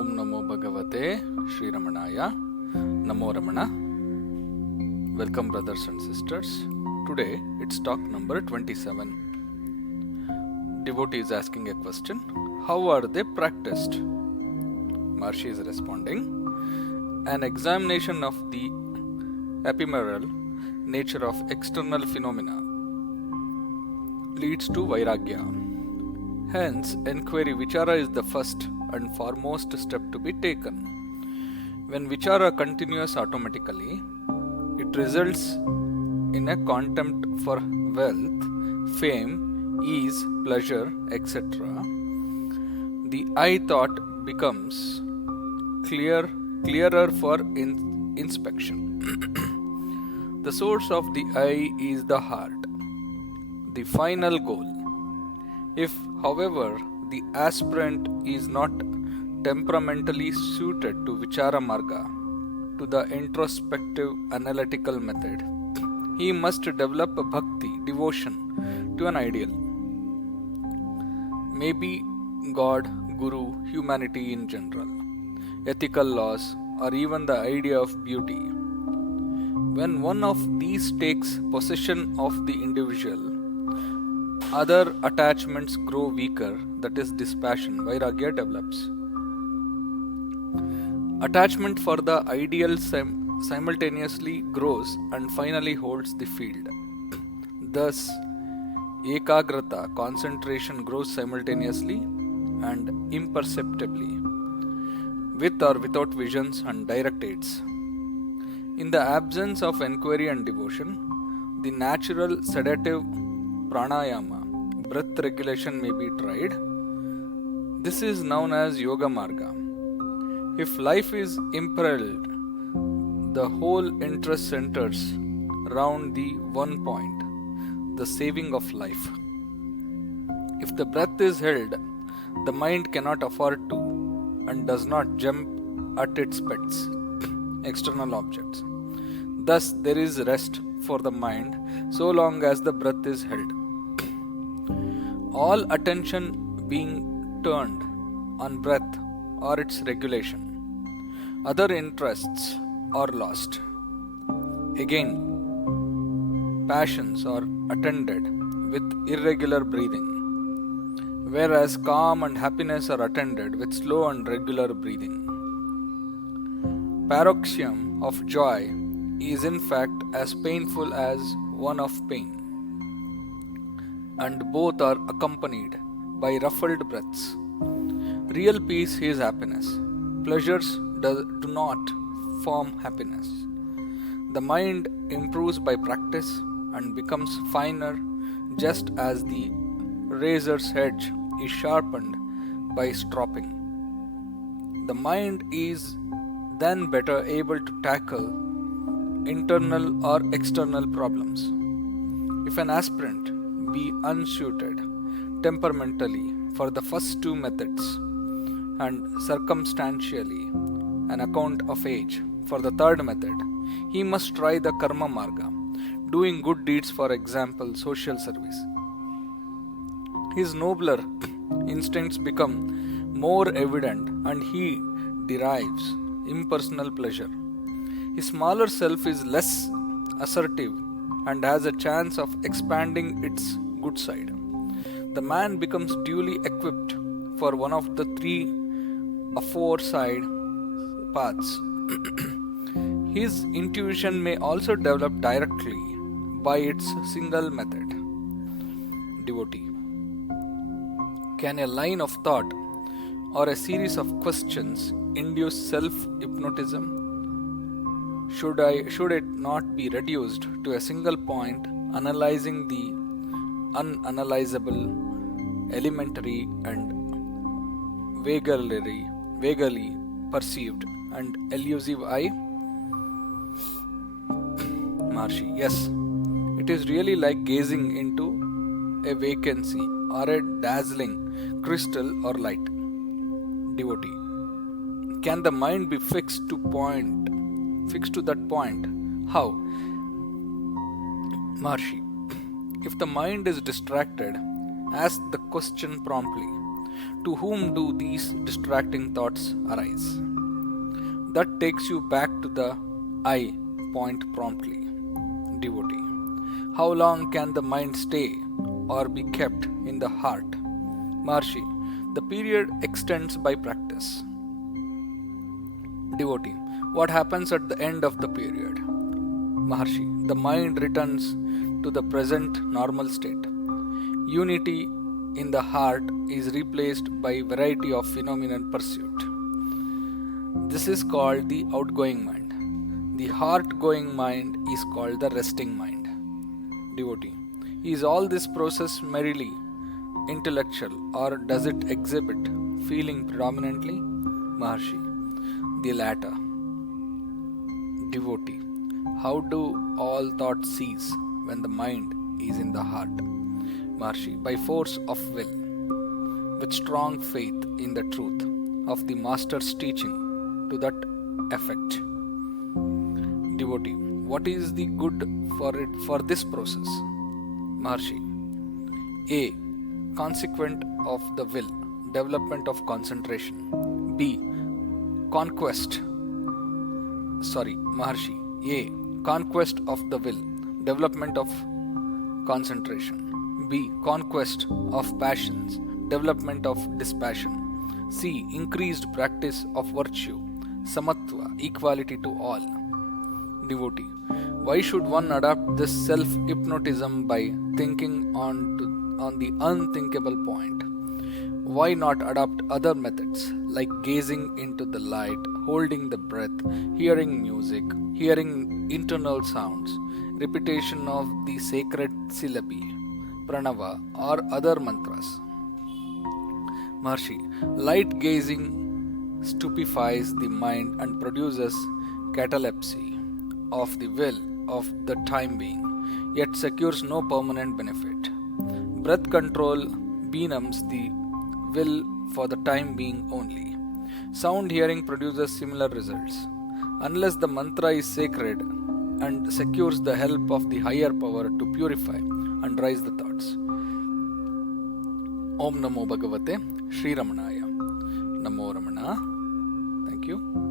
Om Namo Bhagavate Shri Ramanaya. Namo Ramana. Welcome, brothers and sisters. Today it's talk number 27. Devotee is asking a question. How are they practiced? Maharshi is responding. An examination of the ephemeral nature of external phenomena leads to Vairagya. Hence, enquiry vichara is the first and foremost step to be taken. When vichara continues automatically, it results in a contempt for wealth, fame, ease, pleasure, etc. The I thought becomes clearer for inspection. The source of the I is the heart, the final goal. If, however, the aspirant is not temperamentally suited to Vichara Marga, to the introspective analytical method, he must develop a bhakti, devotion to an ideal. Maybe God, Guru, humanity in general, ethical laws, or even the idea of beauty. When one of these takes possession of the individual, other attachments grow weaker, that is dispassion, Vairagya develops. Attachment for the ideal simultaneously grows and finally holds the field. Thus, ekagrata, concentration, grows simultaneously and imperceptibly, with or without visions and direct aids. In the absence of enquiry and devotion, the natural sedative pranayama, breath regulation, may be tried. This is known as Yoga Marga. If life is imperiled, the whole interest centers round the one point, the saving of life. If the breath is held, the mind cannot afford to and does not jump at its pets, external objects. Thus, there is rest for the mind so long as the breath is held. All attention being turned on breath or its regulation, other interests are lost. Again, passions are attended with irregular breathing, whereas calm and happiness are attended with slow and regular breathing. Paroxysm of joy is in fact as painful as one of pain, and both are accompanied by ruffled breaths. Real peace is happiness. Pleasures do not form happiness. The mind improves by practice and becomes finer, just as the razor's edge is sharpened by stropping. The mind is then better able to tackle internal or external problems. If an aspirant be unsuited temperamentally for the first two methods, and circumstantially an account of age for the third method, he must try the karma marga, doing good deeds, for example, social service. His nobler instincts become more evident and he derives impersonal pleasure. His smaller self is less assertive and has a chance of expanding its good side. The man becomes duly equipped for one of the three aforesaid paths. His intuition may also develop directly by its single method. Devotee. Can a line of thought or a series of questions induce self-hypnotism? Should it not be reduced to a single point, analyzing the unanalyzable, elementary and vaguely perceived and elusive I? Maharshi, yes, it is really like gazing into a vacancy or a dazzling crystal or light. Devotee. Can the mind be fixed to that point? How? Maharshi. If the mind is distracted, ask the question promptly. To whom do these distracting thoughts arise? That takes you back to the I point promptly. Devotee. How long can the mind stay or be kept in the heart? Maharshi. The period extends by practice. Devotee. What happens at the end of the period? Maharshi. The mind returns to the present normal state. Unity in the heart is replaced by variety of phenomenon pursuit. This is called the outgoing mind. The heart-going mind is called the resting mind. Devotee. Is all this process merely intellectual or does it exhibit feeling predominantly? Maharshi. The latter. Devotee. How do all thoughts cease when the mind is in the heart? Maharshi. By force of will, with strong faith in the truth of the Master's teaching to that effect. Devotee. What is the good for this process? Maharshi. A. Consequent of the will, development of concentration. B. Conquest. Maharshi. A. Conquest of the will, development of concentration. B. Conquest of passions, development of dispassion. C. Increased practice of virtue, samatva, equality to all. Devotee. Why should one adopt this self-hypnotism by thinking on the unthinkable point? Why not adopt other methods like gazing into the light, holding the breath, hearing music, hearing internal sounds, repetition of the sacred syllabi, pranava, or other mantras? Maharshi. Light gazing stupefies the mind and produces catalepsy of the will of the time being, yet secures no permanent benefit. Breath control benumbs the will for the time being only. Sound hearing produces similar results. Unless the mantra is sacred and secures the help of the higher power to purify and rise the thoughts. Om Namo Bhagavate Shri Ramanaya. Namo Ramana. Thank you.